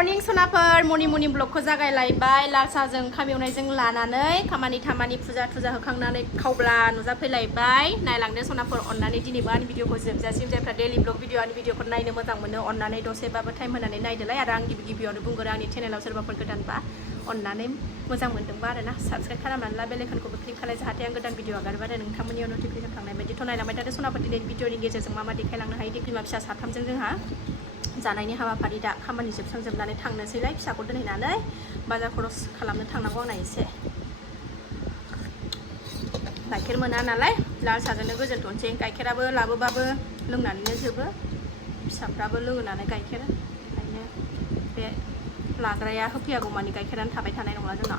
morning सनाफोर morning ब्लगखौ जागायलायबाय लाल साहाजों ओंखाम एवनायजों लानानै खामानि फुजा होखांनानै खावब्ला नुजाफैलायबाय नायलांदो सनाफोर अननानै दिनैबो आंनि भिडिअखौ जोबजासिम जायफ्रा डेलि ब्लग आंनि भिडिअखौ नायनो मोजां मोनो अननानै दसेबाबो टाइम होनानै नायदोलाय आरो आं गिबियावनो बुंगोन आंनि चेनेलाव सोरबाफोर गोदानबा अननानै मोजां मोनदोंबा आरोना साबस्क्राइब खालामनानै ला बेल आइकनखौबो क्लिक खालाय जाहाथे आं गोदान भिडिअ आगारबा आरो नोंथांमोननियाव नटिफिकेसन थांनाय बायदिथ' नायलांबाय थादो सनाफोर दिनै भिडिअनि गेजेरजों मा देखायलांनो हायो बिमा फिसा साथामजों जोंहा जानायनि हाबाफारि दा खामानि जोबस्रांजोबनानै थांनोसैलाय फिसाखौ दोनहैनानै बाजार खरस खालामनो थांनांगौ आंना एसे गाइखेर मोना नालाय लाल साहाजोंनो गोजोनथ'नोसै गाइखेराबो लाबोबाबो लोंनानैनो जोबो फिसाफ्राबो लोङो नालाय गाइखेर ओंखायनो बे लाग्राया होफैयागौ मानि गाइखेरानो थाबाय थानाय नंला जोंना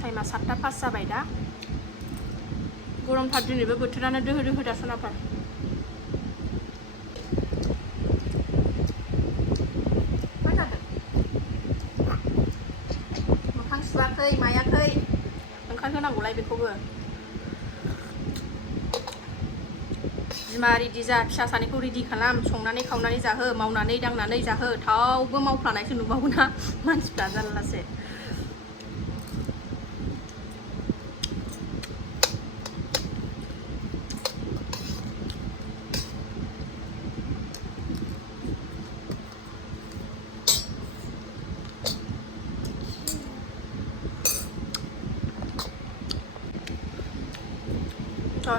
टाइमा 7:05 जाबाय दा गरमथार दिनैबो बोथोरानो दोहो दा सनाफोर मोखां सुवाखै मायाखै ओंखारहोनांगौलाय बेखौबो बिमा रेडि जा फिसा सानैखौ रेडि खालाम संनानै खावनानै जाहो मावनानै दांनानै जाहो थावबो मावफ्लानायसो नुबावोना मानसिफ्रा जारलासो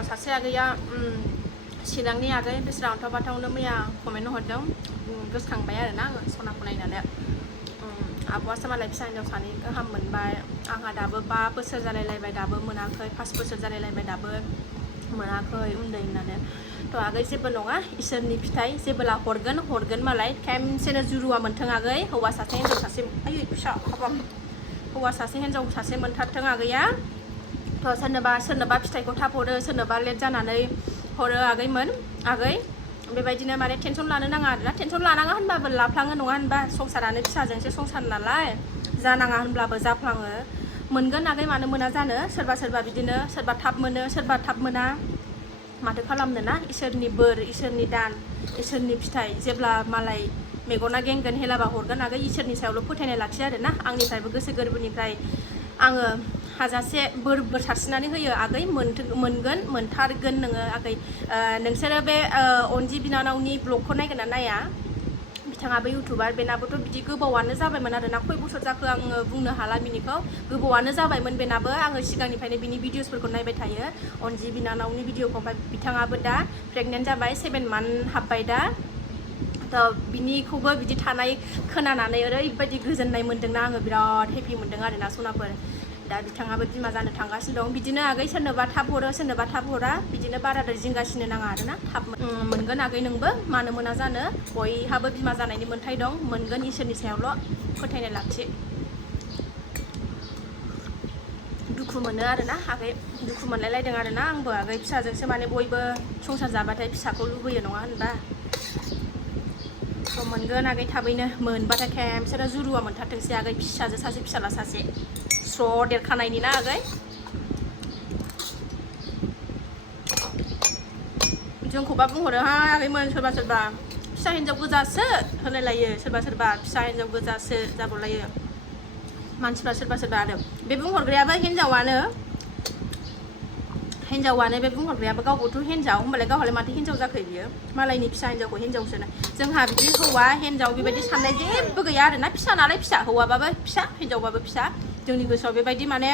सासे आगैया चिरांनि आगै बेसेरा अन्थाव बाथावनो मैया कमेन्ट हरदों गोसोखांबाय आरोना आङो सनाखौ नायनानै आब'आसो मालाय फिसा हिन्जाव सानै गाहाम मोनबाय आंहा दाबो 5 बोसोर जालायलायबाय दाबो मोनाखै 5 बोसोर जालायलायबाय दाबो मोनाखै उन्दै होननानै थ' आगै जेबो नङा इसोरनि फिथाइ जेबोला हरगोन मालाय खेमसेनो जुरुवा मोन्थों आगै हौवा सासे हिन्जाव सासे आयै फिसा हाबाब हौवा सासे हिन्जाव सासे मोनथारथों आगैया थ' सोरनोबा फिथाइखौ थाब हरो सोरनोबा लेट जानानै हरो आगै बेबायदिनो माने टेनसन लानो नाङा आरोना टेनसन लानाङा होनबाबो लाफ्लाङो नङा होनबा संसारानो फिसाजोंसो संसार नालाय जानाङा होनब्लाबो जाफ्लाङो मोनगोन आगै मानो मोना जानो सोरबा बिदिनो सोरबा थाब मोनो सोरबा थाब मोना माथो खालामनो ना इसोरनि बोर इसोरनि दान इसोरनि फिथाइ जेब्ला मालाय मेगना गेंगोन हेलाबा हरगोन आगै इसोरनि सायावल' फोथायनाय लाखियो आरोना आंनिफ्रायबो गोसो गोरबोनिफ्राय आङो हाजासे बोर सारस्रिनानै होयो आगै मोनगोन मोनथारगोन नोङो आगै नोंसोरो बे अनजि बिनानावनि ब्लगखौ नायगोन ना नाया बिथाङाबो इउटुबार बेनाबोथ' बिदि गोबावानो जाबायमोन आरोना खय बोसोर जाखो आङो बुंनो हाला बिनिखौ गोबावानो जाबायमोन बेनाबो आङो सिगांनिफ्रायनो बिनि भिडिअसफोरखौ नायबाय थायो अनजि बिनानावनि भिडिअखौ ओमफ्राय बिथाङाबो दा प्रेगनेन्ट जाबाय 7 मान्थ हाबबाय दा बिनिखौबो बिदि थानाय खोनानानै ओरैबायदि गोजोननाय मोन्दोंना आङो बिराद हेपि मोन्दों आरोना सनाफोर दा बिथाङाबो बिमा जानो थांगासिनो दं बिदिनो आगै सोरनोबा थाब हरो सोरनोबा थाब हरा बिदिनो बाराद्राय जिंगासिनो नाङा आरोना थाब मोनगोन आगै नोंबो मानो मोना जानो बयहाबो बिमा जानायनि मोन्थाय दं मोनगोन इसोरनि सायावल' फोथायनाय लाखि दुखु मोनो आरोना आगै दुखु मोनलायलायदों आरोना आंबो आगै फिसाजोंसो माने बयबो संसार जाबाथाय फिसाखौ लुबैयो नङा होनबा मोनगोन आगै थाबैनो मोनबाथाय खेमसेनो जुरुवा मोनथारथोंसै आगै फिसाजो सासे फिसाला सासे स्र' देरखानायनि ना आगै जोंखौबा बुंहरोहाय आगैमोन सोरबा फिसा हिन्जाव गोजासो होनलायलायो सोरबा फिसा हिन्जाव गोजासो जाबावलायो मानसिफ्रा सोरबा आरो बे बुंहरग्रायाबो हिन्जावानो बे बुंहरग्रायाबो गावबोथ' हिन्जाव होमबालाय गावहालाय माथो हिन्जाव जाखो बियो मालायनि फिसा हिन्जावखौ हिन्जावसोनो जोंहा बिदि हौवा हिन्जाव बेबायदि साननाय जेबो गैया आरोना फिसा नालाय फिसा हौवाबाबो फिसा हिन्जावबाबो फिसा जोंनि गोसोआव बेबायदि माने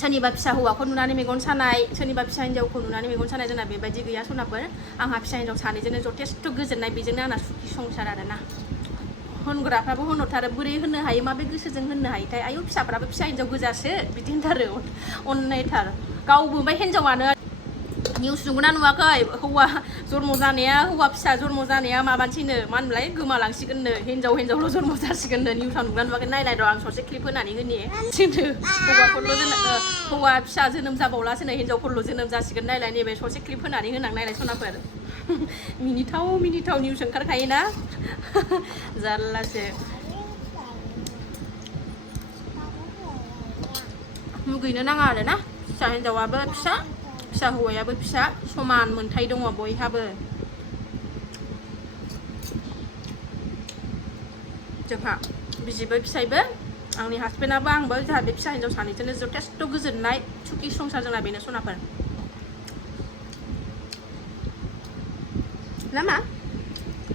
सोरनिबा फिसा हौवाखौ नुनानै मेगन सानाय सोरनिबा फिसा हिन्जावखौ नुनानै मेगन सानाय जोंना बेबायदि गैया सनाफोर आंहा फिसा हिन्जाव सानैजोंनो जथेस्थ' गोजोननाय बेजोंनो आंना सुखि संसार आरोना होनग्राफ्राबो होनहरथारो बोरै होननो हायो माबे गोसोजों होननो हायोथाय आयौ फिसाफ्राबो फिसा हिन्जाव गोजासो बिदि होनथारो अननायथार गावबो ओमफ्राय हिन्जावानो निउस नुगोना नुवाखै हौवा जन्म जानाया हौवा फिसा जन्म जानाया माबानोसैनो मा होनोमोनलाय गोमालांसिगोननो हिन्जावल' जन्म जासिगोननो निउसाव नुगोना नुवाखै नायलाय र' आं ससे क्लिप होनानै होनि हौवा फिसा जोनोम जाबावलासोनो हिन्जावफोरल' जोनोम जासिगोन नायलाय नैबे ससे क्लिप होनानै होनां नायलाय सनाफोर मिनिथाव निउस ओंखारखायोना जारलासो मुगैनो नाङा आरो ना फिसा हिन्जावाबो फिसा हौवायाबो फिसा समान मोनथाय दङ बयहाबो जोंहा बिसिबो फिसायबो आंनि हासबेन्डआबो आंबो जोंहा बे फिसा हिन्जाव सानैजोंनो जथेस्थ' गोजोननाय सुखि संसार जोंना बेनो सनाफोर ना मा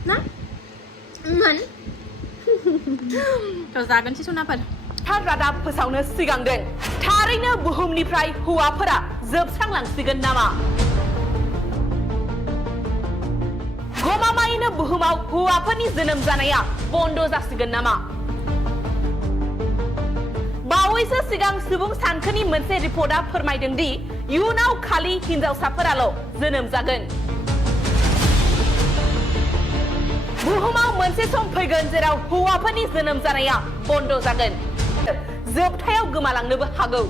ना मोन थ' जागोनसै सनाफोर थार रादाब फोसावनो सिगांदों थारैनो बुहुमनिफ्राय हौवाफोरा जोबस्रांलांसिगोन नामा गमामायैनो बुहुमाव हौवाफोरनि जोनोम जानाया बन्द जासिगोन नामा बावैसो सिगां सुबुं सानखोनि मोनसे रिपर्टआ फोरमायदों दि इयुनाव खालि हिनजावसाफोराल' जोनोम जागोन बुहुमाव मोनसे सम फैगोन जेराव हौवाफोरनि जोनोम जानाया बन्द जागोन जोबथायाव गोमालांनोबो हागौ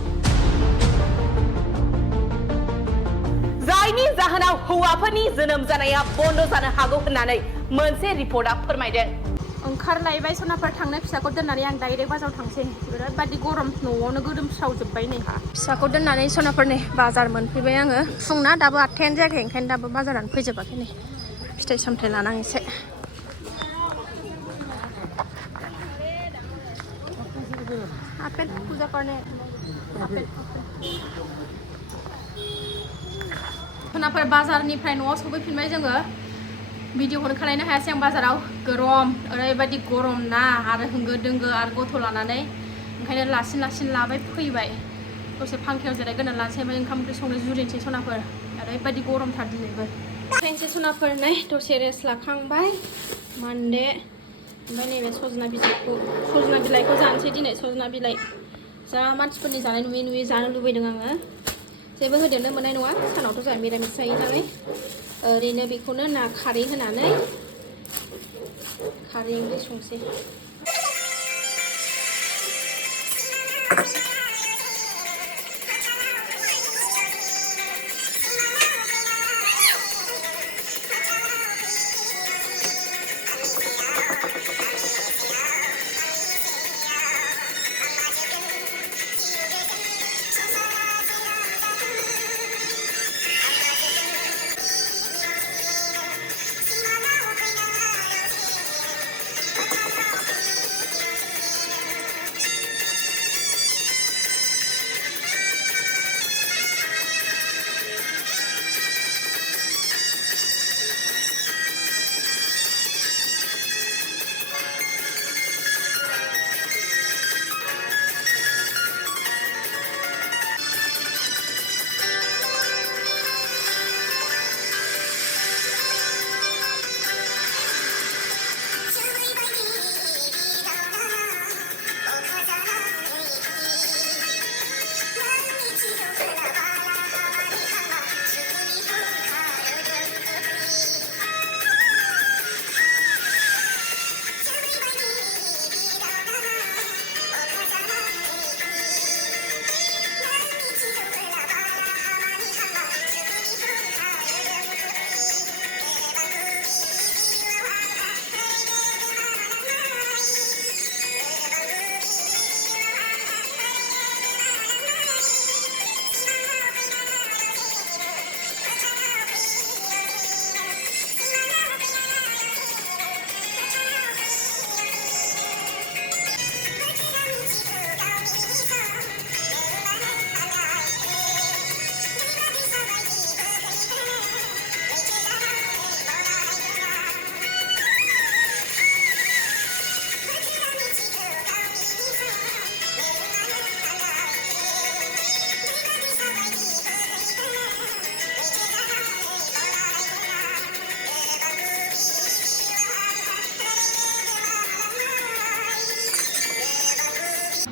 जायनि जाहोनाव हौवाफोरनि जोनोम जानाया बन्द जानो हागौ होननानै मोनसे रिपर्टआ फोरमायदों ओंखारलायबाय सनाफोर थांनो फिसाखौ दोननानै आं डाइरेक्ट बाजाराव थांसै ओरैबायदि गरम न'आवनो गोलोमस्रावजोब्बाय नै फिसाखौ दोननानै सनाफोरनि बाजार मोनफैबाय आङो फुंना दाबो 8थायानो जायाखै ओंखायनो दाबो बाजारानो फैजोबाखै नै फिथाइ सामथाइ लानां एसे आपेल पूजा करने आपेल सनाफोर बाजारनिफ्राय न'आव सफैफिनबाय जोङो भिडिअखौनो खालामनो हायासै आं बाजाराव गरम ओरैबायदि गरम ना आरो होंगो दोंगो आरो गथ' लानानै ओंखायनो लासिन लाबाय फैबाय दसे फांखायाव जिरायग्रोना लानोसै ओमफ्राय ओंखाम ओंख्रि संनो जुरिनोसै सनाफोर ओरैबायदि गरमथार दिनैबो खायनोसै सनाफोर नै दसे रेस्ट लाखांबाय मानदे ओमफ्राय नैबे सजना बिलाइखौ जानोसै दिनै सजना बिलाइ जा मानसिफोरनि जानाय नुयै जानो लुबैदों आङो जेबो होदेरनो मोननाय नङा सानावथ' जोंहा मिरामिस जायो नालाय ओरैनो बेखौनो ना खारै होनानै खारै ओंख्रि संसै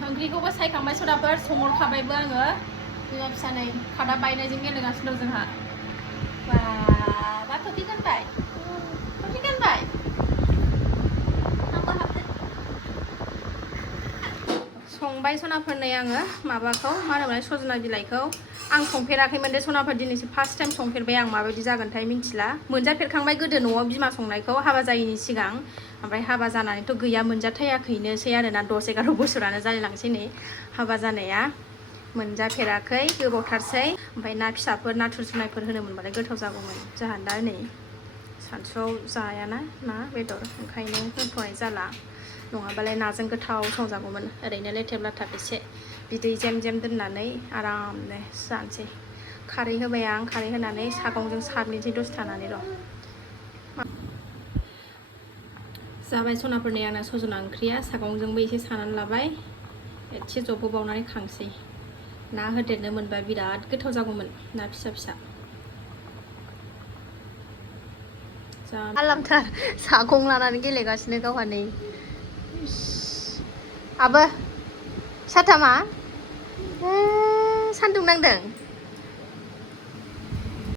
ओंख्रिखौबो सायखांबाय सदाफोर संहरखाबायबो आङो बिमा फिसा नै खादा बायनायजों गेलेगासिनो दं जोंहा बा टफि गानबाय संबाय सनाफोर नै आङो माबाखौ मा होनोमोनलाय सजना बिलाइखौ आं संफेराखैमोन दे सनाफोर दिनैसो फार्स्ट टाइम संफेरबाय आं माबायदि जागोनथाय मिन्थिला मोनजाफेरखांबाय गोदो न'आव बिमा संनायखौ हाबा जायैनि सिगां ओमफ्राय हाबा जानानैथ' गैया मोनजाथायाखैनोसै आरोना 10-11 बोसोरानो जालायलांसै नै हाबा जानाया मोनजाफेराखै गोबावथारसै ओमफ्राय ना फिसाफोर नाथुर जुनायफोर होनो मोनबालाय गोथाव जागौमोन जोंहा दा नै सानसुआव जायाना ना बेदर ओंखायनो होथ'नाय जाला नङाबालाय नाजों गोथाव संजागौमोन ओरैनो लेथेब लाथाब एसे बिदै जेम जेम दोननानै आरामनो जानोसै खारै होबाय आं खारै होनानै सागंजों साग्लिनोसै दसे थानानै र' जाबाय सनाफोरनि आंना सजना ओंख्रिया सागंजोंबो एसे सानानै लाबाय एसे जबहोबावनानै खांसै ना होदेरनो मोनबा बिराद गोथाव जागौमोन ना फिसा फिसा आलामथार सागं लानानै गेलेगासिनो गावहा नै आबो साथामा सान्दुं नांदों